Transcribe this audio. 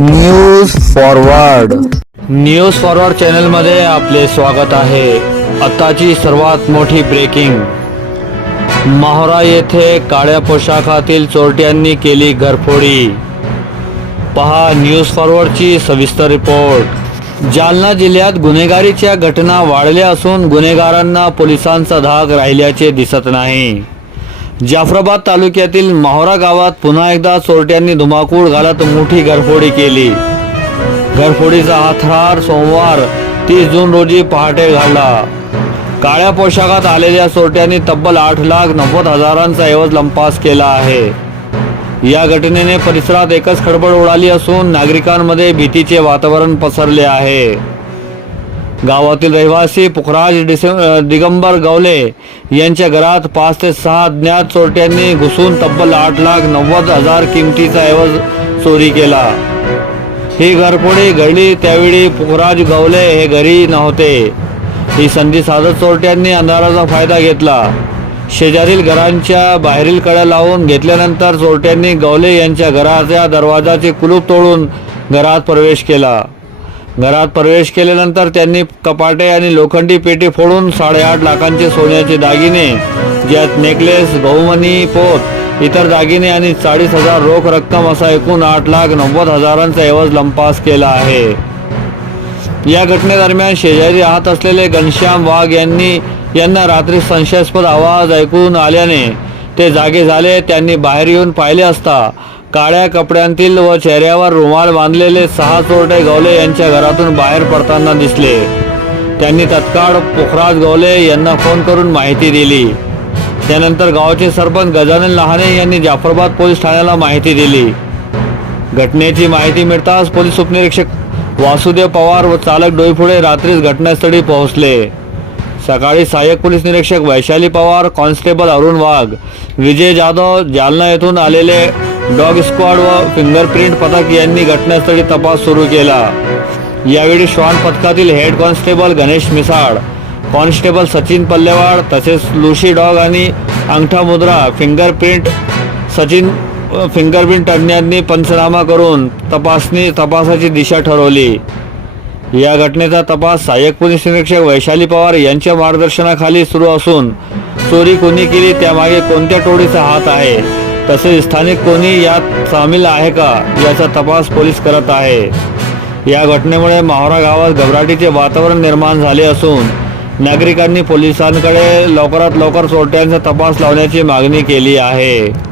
News forward news forward चॅनलमध्ये आपले स्वागत आहे. आताची सर्वात मोठी ब्रेकिंग माहोरा येथे काळ्या पोशाखातील चोरट्यांनी केली घरफोडी. पहा न्यूज फॉरवर्डची सविस्तर रिपोर्ट जालना जिल्ह्यात गुन्हेगारीच्या घटना वाढल्या असून गुन्हेगारांना पोलिसांचा धाक राहिल्याचे दिसत नाही. जाफराबाद तालुक्यातील माहोरा गावात पुन्हा एकदा चोरट्यांनी धुमाकूळ घालत मोठी घरफोडी केली. घरफोडीचा हा थरार सोमवार तीस जून रोजी पहाटे घालला काळ्या पोशाखात आलेल्या चोरट्यांनी तब्बल आठ लाख नव्वद हजारांचा ऐवज लंपास केला आहे. या घटनेने परिसरात एकच खडबड उडाली असून नागरिकांमध्ये भीतीचे वातावरण पसरले आहे. गावातील रहिवासी पुखराज दिगंबर गवले यांच्या घरात पाच ते सहा अज्ञात चोरट्यांनी घुसून तब्बल आठ लाख नव्वद हजार किमतीचा ऐवज चोरी केला. ही घरफोडी घडली त्यावेळी पुखराज गवले हे घरी नव्हते. ही संधी साधत चोरट्यांनी अंधाराचा फायदा घेतला. शेजारील घरांच्या बाहेरील कड्या लावून घेतल्यानंतर चोरट्यांनी गवले यांच्या घराच्या दरवाजाचे कुलूप तोडून घरात प्रवेश केला. घरात प्रवेश केल्यानंतर त्यांनी कपाटे आणि लोखंडी पेटी फोडून साडेआठ लाखांचे सोन्याचे दागिने ज्यात नेकलेस बहुमनी पोत इतर दागिने आणि चाळीस हजार रोख रक्कम असा एकूण आठ लाख नव्वद हजारांचा ऐवज लंपास केला आहे. या घटनेदरम्यान शेजारी राहत असलेले घनश्याम वाघ यांनी यांना रात्री संशयास्पद आवाज ऐकून आल्याने ते जागे झाले त्यांनी बाहेर येऊन पाहिले असता काळ्या कपड्यांतील व चेहऱ्यावर रुमाल बांधलेले सहा चोरटे गवले यांच्या घरातून बाहेर पडताना दिसले. त्यांनी तत्काळ पोखराज गवले यांना फोन करून माहिती दिली. त्यानंतर गावाचे सरपंच गजानन लहाने यांनी जाफराबाद पोलीस ठाण्याला माहिती दिली. घटनेची माहिती मिळताच पोलीस उपनिरीक्षक वासुदेव पवार व चालक डोईफुडे रात्रीच घटनास्थळी पोहोचले. सकाळी सहाय्यक पोलीस निरीक्षक वैशाली पवार कॉन्स्टेबल अरुण वाघ विजय जाधव जालना येथून आलेले डॉग स्क्वॉड व फिंगरप्रिंट पथक यांनी घटनास्थळी तपास सुरू केला. यावेळी श्वान पथकातील head constable Ganesh Misal constable Sachin Pallewad तसेच लुशी डॉग आणि अंगठा मुद्रा फिंगरप्रिंट सचिन फिंगरप्रिंट तज्ज्ञांनी पंचनामा करून तपासणी तपासाची दिशा ठरवली. या घटनेचा तपास सहाय्यक पोलीस निरीक्षक वैशाली पवार यांच्या मार्गदर्शनाखाली सुरू असून चोरी कोणी केली त्यामागे कोणत्या टोळीचा हात आहे? तसेच स्थानिक कोणी यात सामील आहे का याचा तपास पोलीस करत आहे. या घटनेमुळे माहोरा गावात घबराटीचे वातावरण निर्माण झाले असून नागरिकांनी पोलिसांकडे लवकरात लवकर चोरट्यांचा तपास लावण्याची मागणी केली आहे.